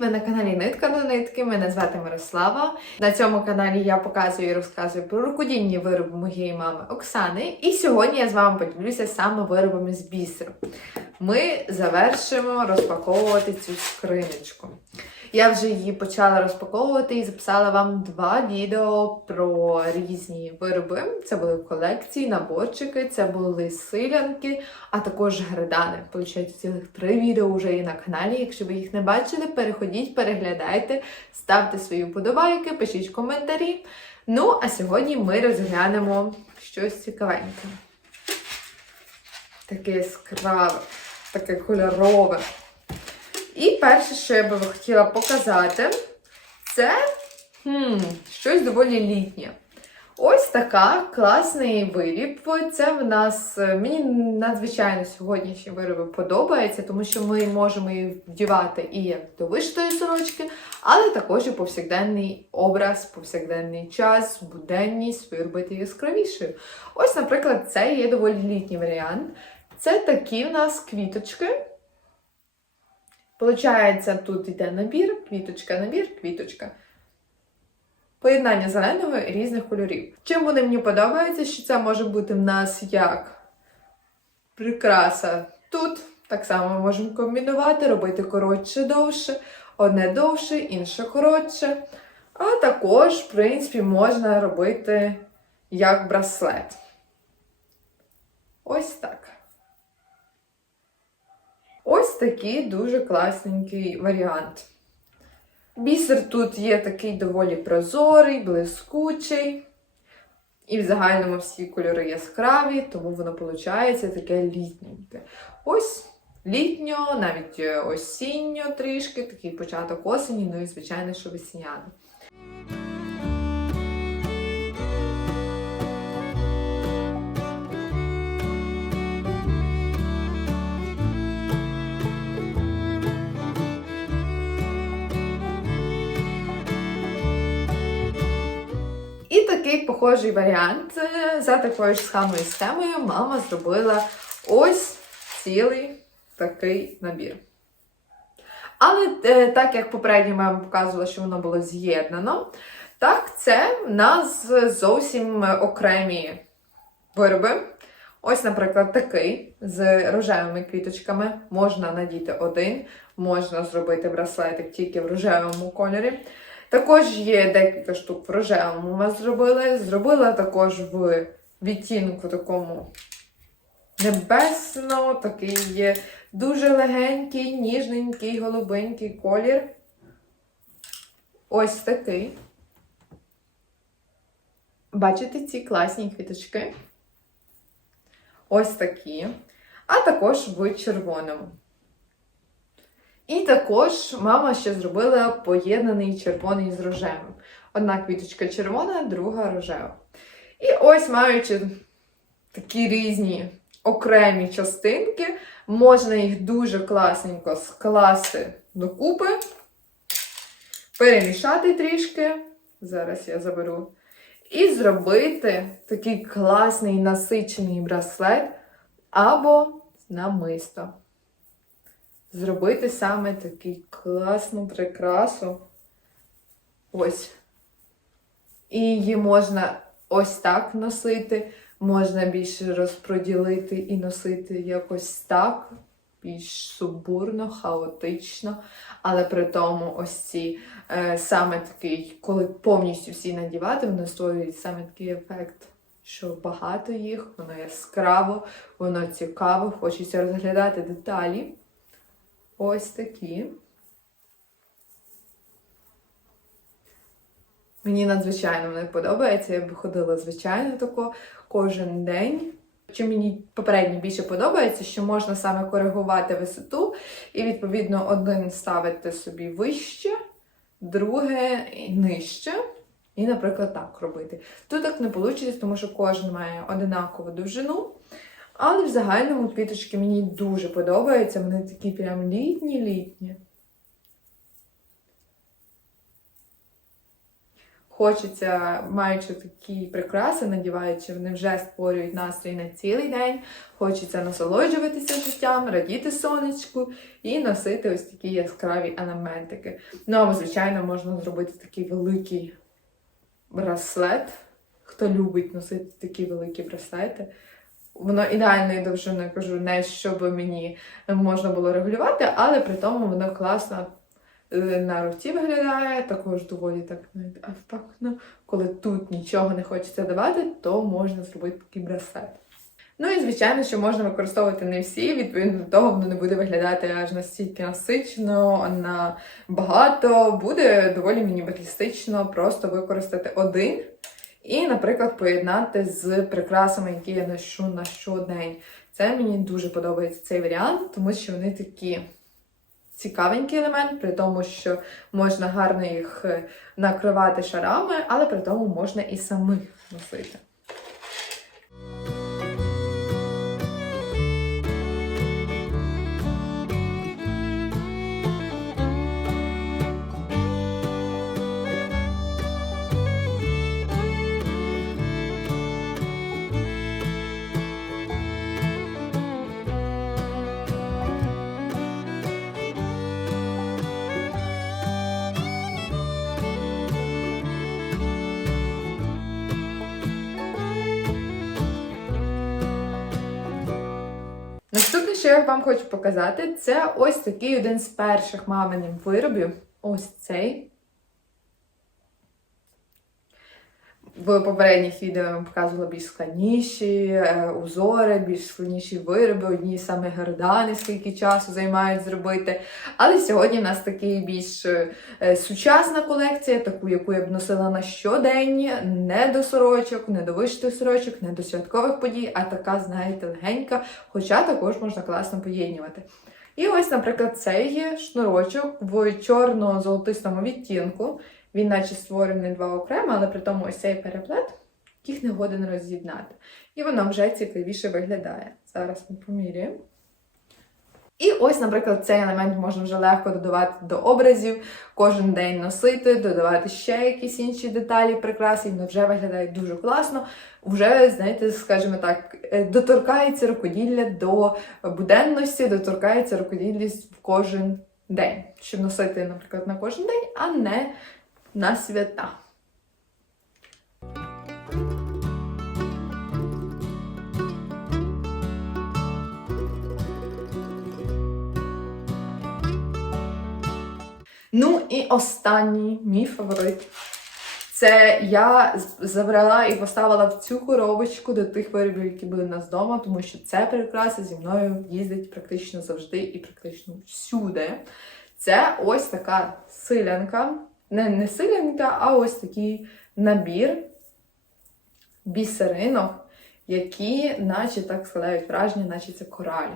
Ви на каналі Нитка до нитки. Мене звати Мирослава. На цьому каналі я показую і розказую про рукодільні вироби моєї мами Оксани. І сьогодні я з вами поділюся саме виробами з бісеру. Ми завершимо розпаковувати цю скринечку. Я вже її почала розпаковувати і записала вам два відео про різні вироби. Це були колекції, наборчики, це були силянки, а також гридани. Получається, цілих три відео вже є на каналі. Якщо ви їх не бачили, переходіть, переглядайте, ставте свої вподобайки, пишіть коментарі. Ну, а сьогодні ми розглянемо щось цікавеньке. Таке яскраве, таке кольорове. І перше, що я би хотіла показати, це хм, щось доволі літнє. Ось така класний виріб. Це в нас мені надзвичайно сьогоднішні вироби подобаються, тому що ми можемо їх вдівати і як до вишитої сорочки, але також і повсякденний образ, повсякденний час, буденність свою робити яскравішою. Ось, наприклад, це є доволі літній варіант. Це такі в нас квіточки. Получається, тут йде набір, квіточка, набір, квіточка. Поєднання зеленого і різних кольорів. Чим вони мені подобаються, що це може бути в нас як прикраса тут. Так само ми можемо комбінувати, робити коротше довше, одне довше, інше коротше. А також, в принципі, можна робити як браслет. Ось так. Ось такий дуже класненький варіант. Бісер тут є такий доволі прозорий, блискучий. І в загальному всі кольори яскраві, тому воно виходить таке літненьке. Ось літньо, навіть осінньо трішки, такий початок осені, ну і, звичайно, що весняно. Такий похожий варіант е, за такою ж самою схемою мама зробила ось цілий такий набір. Але е, так як попередньо мама показувала, що воно було з'єднано, так це в нас зовсім окремі вироби. Ось, наприклад, такий з рожевими квіточками. Можна надіти один, можна зробити браслетик тільки в рожевому кольорі. Також є декілька штук в рожевому ми зробили. Зробила також в відтінку такому небесно, такий є дуже легенький, ніжненький, голубенький колір. Ось такий. Бачите ці класні квіточки? Ось такі. А також в червоному. І також мама ще зробила поєднаний червоний з рожевим. Одна квіточка червона, друга рожева. І ось, маючи такі різні окремі частинки, можна їх дуже класненько скласти докупи, перемішати трішки. Зараз я заберу. І зробити такий класний насичений браслет або намисто зробити саме таку класну прикрасу. Ось. І її можна ось так носити, можна більше розпроділити і носити якось так, більш субурно, хаотично. Але при тому ось ці е, саме такий, коли повністю всі надівати, вони створюють саме такий ефект. Що багато їх, воно яскраво, воно цікаво, хочеться розглядати деталі. Ось такі. Мені надзвичайно вони подобається. Я б ходила, звичайно, тако кожен день. Чи мені попередньо більше подобається, що можна саме коригувати висоту, і, відповідно, один ставити собі вище, друге нижче. І, наприклад, так робити. Тут так не вийде, тому що кожен має одинакову довжину. Але в загальному квіточки мені дуже подобаються. Вони такі прям літні-літні. хочеться, маючи такі прикраси, надіваючи, вони вже створюють настрій на цілий день. Хочеться насолоджуватися життям, радіти сонечку і носити ось такі яскраві елементики. Ну або, звичайно, можна зробити такий великий браслет. Хто любить носити такі великі браслети. Воно ідеальної довжини, я кажу, не щоб мені можна було регулювати, але при тому воно класно е, на руці виглядає, також доволі так ефектно. Коли тут нічого не хочеться давати, то можна зробити такий браслет. Ну і звичайно, що можна використовувати не всі, відповідно до того, воно не буде виглядати аж настільки насичено, на багато. Буде доволі мінімалістично просто використати один. І, наприклад, поєднати з прикрасами, які я ношу на щодень. Це мені дуже подобається цей варіант, тому що вони такі цікавенький елемент, при тому, що можна гарно їх е, накривати шарами, але при тому можна і самих носити. Що я вам хочу показати, це ось такий один з перших маминів виробів. Ось цей. В попередніх відео я вам показувала більш складніші е, узори, більш складніші вироби, одні саме гардани, скільки часу займають зробити. Але сьогодні в нас такий більш е, сучасна колекція, таку, яку я б носила на щодень, не до сорочок, не до вишитих сорочок, не до святкових подій, а така, знаєте, легенька, хоча також можна класно поєднювати. І ось, наприклад, цей є шнурочок в чорно-золотистому відтінку. Він наче створений два окремо, але при тому ось цей переплет їх не годен роз'єднати. І воно вже цікавіше виглядає. Зараз ми поміряємо. І ось, наприклад, цей елемент можна вже легко додавати до образів, кожен день носити, додавати ще якісь інші деталі, прикраси, воно вже виглядає дуже класно. Вже, знаєте, скажімо так, е, доторкається рукоділля до буденності, доторкається рукоділлість в кожен день. Щоб носити, наприклад, на кожен день, а не на свята. Ну і останній мій фаворит. Це я забрала і поставила в цю коробочку до тих виробів, які були в нас вдома, тому що це прикраса зі мною їздить практично завжди і практично всюди. Це ось така силянка. Не, не силянка, а ось такий набір бісеринок, які, наче так складають враження, наче це коралі.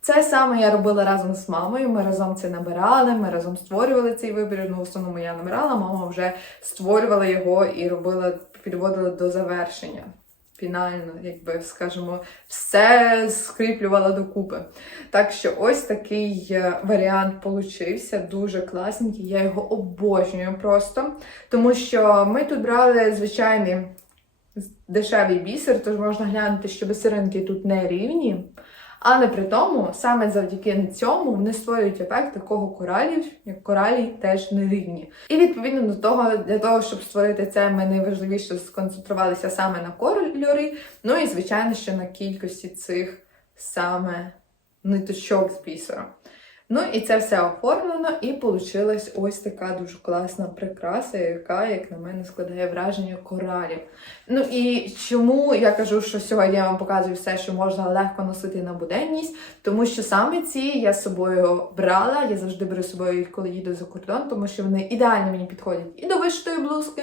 Це саме я робила разом з мамою. Ми разом це набирали, ми разом створювали цей вибір. Ну, в основному я набирала, мама вже створювала його і робила, підводила до завершення. Фінально, якби скажімо, все скріплювала докупи. Так що ось такий е, варіант получився, дуже класненький. Я його обожнюю просто. Тому що ми тут брали звичайний дешевий бісер, тож можна глянути, що бисеринки тут не рівні. Але при тому, саме завдяки цьому вони створюють ефект такого коралів, як коралі теж не рівні. І відповідно до того, для того, щоб створити це, ми найважливіше сконцентрувалися саме на кольорі, ну і звичайно, що на кількості цих саме ниточок з бісером. Ну і це все оформлено, і получилась ось така дуже класна прикраса, яка, як на мене, складає враження коралів. Ну і чому я кажу, що сьогодні я вам показую все, що можна легко носити на буденність, тому що саме ці я з собою брала, я завжди беру з собою їх, коли їду за кордон, тому що вони ідеально мені підходять і до вишитої блузки.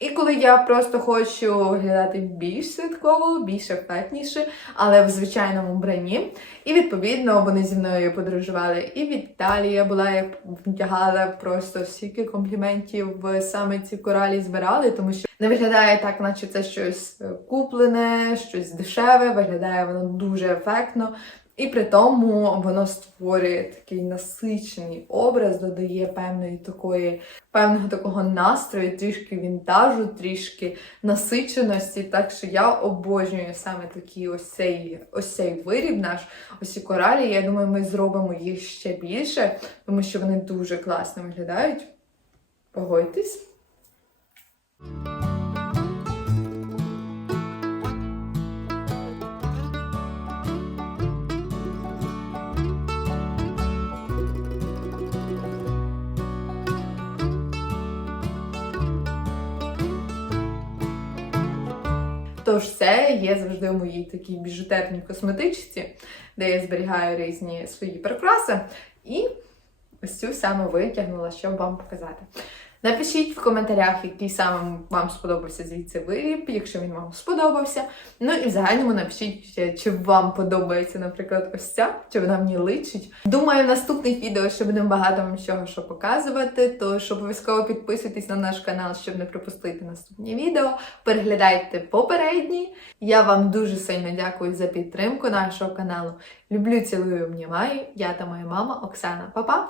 І коли я просто хочу виглядати більш святково, більш ефектніше, але в звичайному вбранні. І відповідно вони зі мною подорожували і в Італії я була, я вдягала просто стільки компліментів саме ці коралі збирали, тому що не виглядає так, наче це щось куплене, щось дешеве, виглядає воно дуже ефектно. І при тому воно створює такий насичений образ, додає певної такої, певного такого настрою, трішки вінтажу, трішки насиченості. Так що я обожнюю саме такий ось цей, ось цей виріб наш, ось ці коралі. Я думаю, ми зробимо їх ще більше, тому що вони дуже класно виглядають. Погодьтесь. Тож це є завжди у моїй такій біжутерній косметичці, де я зберігаю різні свої прикраси. І ось цю саме витягнула, щоб вам показати. Напишіть в коментарях, який саме вам сподобався звідси виріб, якщо він вам сподобався. Ну і в загальному напишіть, чи вам подобається, наприклад, ось ця, чи вона мені личить. Думаю, в наступних відео ще будемо багато вам чого що показувати. Тож обов'язково підписуйтесь на наш канал, щоб не пропустити наступні відео. Переглядайте попередні. Я вам дуже сильно дякую за підтримку нашого каналу. Люблю, цілую, обнімаю. Я та моя мама Оксана. Па-па!